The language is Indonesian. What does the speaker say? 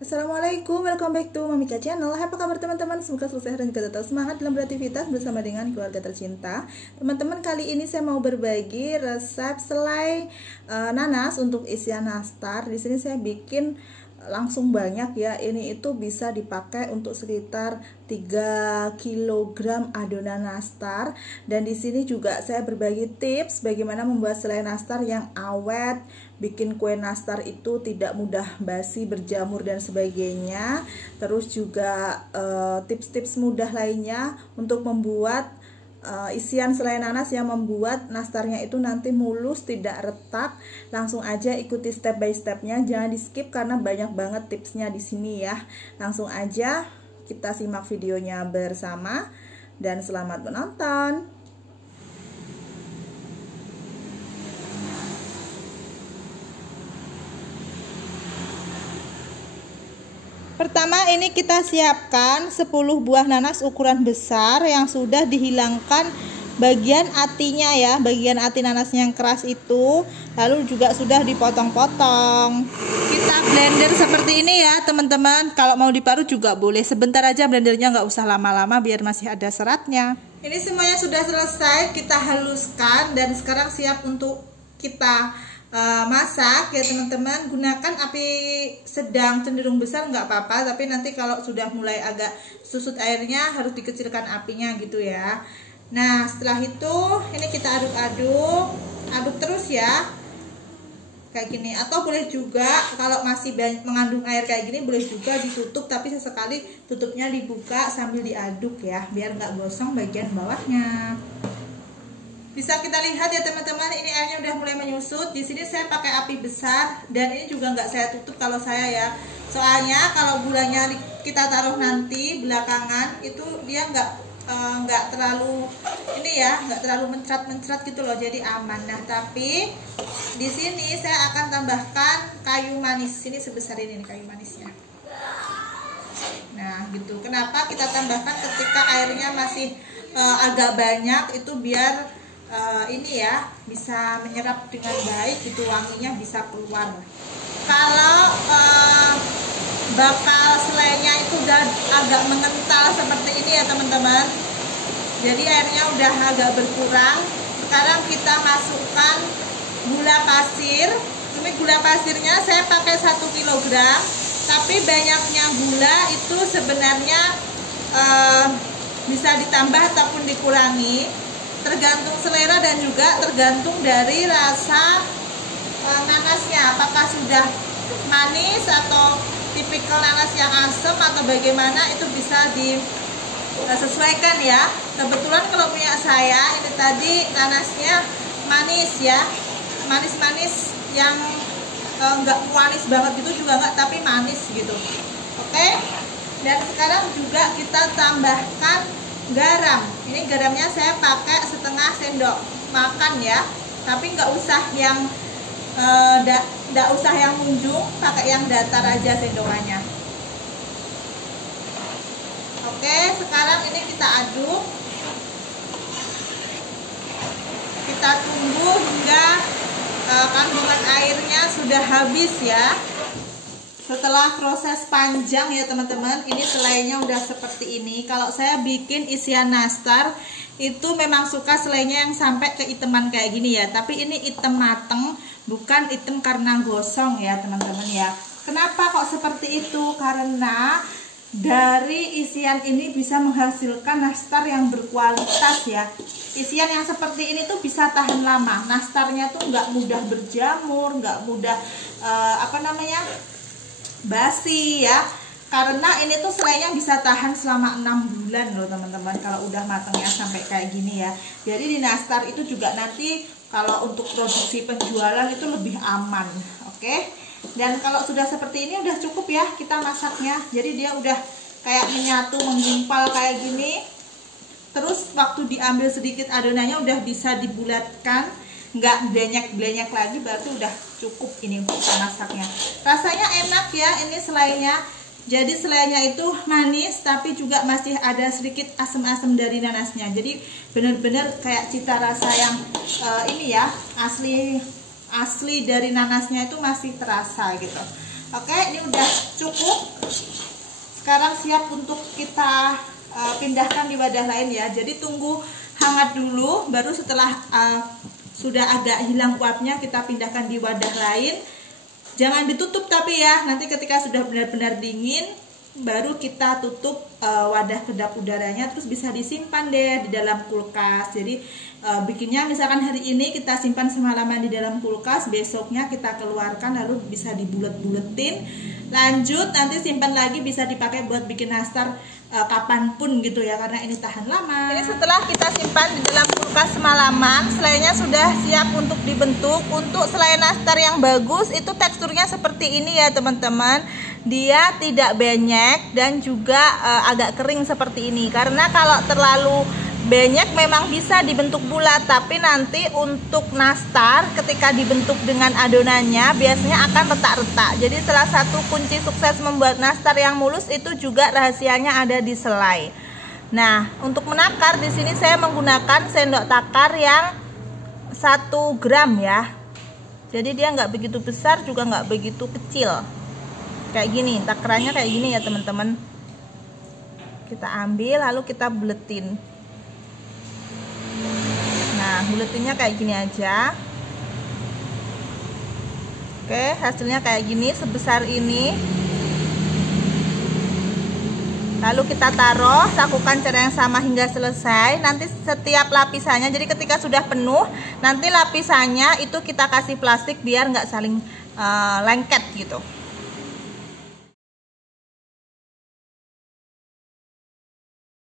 Assalamualaikum, welcome back to Mamika Channel. Apa kabar teman-teman? Semoga selalu sehat dan juga tetap semangat dalam beraktivitas bersama dengan keluarga tercinta. Teman-teman, kali ini saya mau berbagi resep selai nanas untuk isian nastar. Di sini saya bikin langsung banyak ya. Ini itu bisa dipakai untuk sekitar 3 kg adonan nastar. Dan di sini juga saya berbagi tips bagaimana membuat selai nastar yang awet, bikin kue nastar itu tidak mudah basi, berjamur dan sebagainya. Terus juga tips-tips mudah lainnya untuk membuat isian selai nanas yang membuat nastarnya itu nanti mulus, tidak retak. Langsung aja ikuti step by stepnya, jangan di skip karena banyak banget tipsnya di sini ya. Langsung aja kita simak videonya bersama dan selamat menonton. Pertama, ini kita siapkan 10 buah nanas ukuran besar yang sudah dihilangkan bagian atinya ya, bagian ati nanasnya yang keras itu, lalu juga sudah dipotong-potong. Kita blender seperti ini ya teman-teman. Kalau mau diparut juga boleh, sebentar aja blendernya, nggak usah lama-lama biar masih ada seratnya. Ini semuanya sudah selesai, kita haluskan dan sekarang siap untuk kita masak ya teman-teman. Gunakan api sedang cenderung besar nggak apa-apa, tapi nanti kalau sudah mulai agak susut airnya harus dikecilkan apinya gitu ya. Nah setelah itu ini kita aduk terus ya kayak gini, atau boleh juga kalau masih mengandung air kayak gini boleh juga ditutup, tapi sesekali tutupnya dibuka sambil diaduk ya biar nggak gosong bagian bawahnya. Bisa kita lihat ya teman-teman, ini airnya udah mulai menyusut. Di sini saya pakai api besar dan ini juga nggak saya tutup kalau saya ya. Soalnya kalau gulanya kita taruh nanti belakangan itu dia nggak terlalu ini ya, nggak terlalu mencrat gitu loh, jadi aman. Nah tapi di sini saya akan tambahkan kayu manis. Ini sebesar ini nih kayu manisnya. Nah gitu. Kenapa kita tambahkan ketika airnya masih agak banyak, itu biar ini ya bisa menyerap dengan baik gitu, wanginya bisa keluar. Kalau bakal selainya itu udah agak mengental seperti ini ya teman-teman, jadi airnya udah agak berkurang. Sekarang kita masukkan gula pasir. Ini gula pasirnya saya pakai 1 kg, tapi banyaknya gula itu sebenarnya bisa ditambah ataupun dikurangi, tergantung selera dan juga tergantung dari rasa nanasnya, apakah sudah manis atau tipikal nanas yang asam atau bagaimana, itu bisa disesuaikan ya. Kebetulan kalau punya saya ini tadi nanasnya manis ya, manis-manis yang enggak manis banget gitu juga enggak, tapi manis gitu. Oke. Dan sekarang juga kita tambahkan garam. Ini garamnya saya pakai setengah sendok makan ya, tapi nggak usah yang nggak usah yang munjung, pakai yang datar aja sendokannya. Oke, sekarang ini kita aduk, kita tunggu hingga kandungan airnya sudah habis ya. Setelah proses panjang ya teman-teman, ini selainya udah seperti ini. Kalau saya bikin isian nastar itu memang suka selainya yang sampai kehitaman kayak gini ya, tapi ini hitam mateng, bukan hitam karena gosong ya teman-teman ya. Kenapa kok seperti itu? Karena dari isian ini bisa menghasilkan nastar yang berkualitas ya. Isian yang seperti ini tuh bisa tahan lama, nastarnya tuh nggak mudah berjamur, nggak mudah basi ya, karena ini tuh selainya bisa tahan selama 6 bulan loh teman-teman kalau udah matangnya sampai kayak gini ya. Jadi di nastar itu juga nanti kalau untuk produksi penjualan itu lebih aman. Oke. Dan kalau sudah seperti ini udah cukup ya kita masaknya. Jadi dia udah kayak menyatu, menggumpal kayak gini. Terus waktu diambil sedikit adonannya udah bisa dibulatkan, nggak blenyak lagi, berarti udah cukup ini untuk masaknya. Rasanya enak ya ini selainya. Jadi selainya itu manis tapi juga masih ada sedikit asam-asam dari nanasnya. Jadi bener-bener kayak cita rasa yang ini ya asli dari nanasnya itu masih terasa gitu. Oke, ini udah cukup. Sekarang siap untuk kita pindahkan di wadah lain ya. Jadi tunggu hangat dulu, baru setelah sudah agak hilang uapnya kita pindahkan di wadah lain. Jangan ditutup tapi ya, nanti ketika sudah benar-benar dingin baru kita tutup wadah kedap udaranya, terus bisa disimpan deh di dalam kulkas. Jadi bikinnya misalkan hari ini kita simpan semalaman di dalam kulkas, besoknya kita keluarkan lalu bisa dibulet-buletin, lanjut nanti simpan lagi, bisa dipakai buat bikin nastar kapanpun gitu ya, karena ini tahan lama. Ini setelah kita simpan di dalam kulkas semalaman, selaynya sudah siap untuk dibentuk. Untuk selai nastar yang bagus itu teksturnya seperti ini ya teman-teman. Dia tidak benyek dan juga agak kering seperti ini. Karena kalau terlalu benyek memang bisa dibentuk bulat, tapi nanti untuk nastar ketika dibentuk dengan adonannya biasanya akan retak-retak. Jadi salah satu kunci sukses membuat nastar yang mulus itu juga rahasianya ada di selai. Nah, untuk menakar di sini saya menggunakan sendok takar yang 1 gram ya. Jadi dia nggak begitu besar juga nggak begitu kecil. Kayak gini, takarannya kayak gini ya teman-teman. Kita ambil lalu kita buletin. Nah, buletinnya kayak gini aja. Oke, hasilnya kayak gini, sebesar ini. Lalu kita taruh, lakukan cara yang sama hingga selesai. Nanti setiap lapisannya, jadi ketika sudah penuh, nanti lapisannya itu kita kasih plastik biar nggak saling lengket gitu.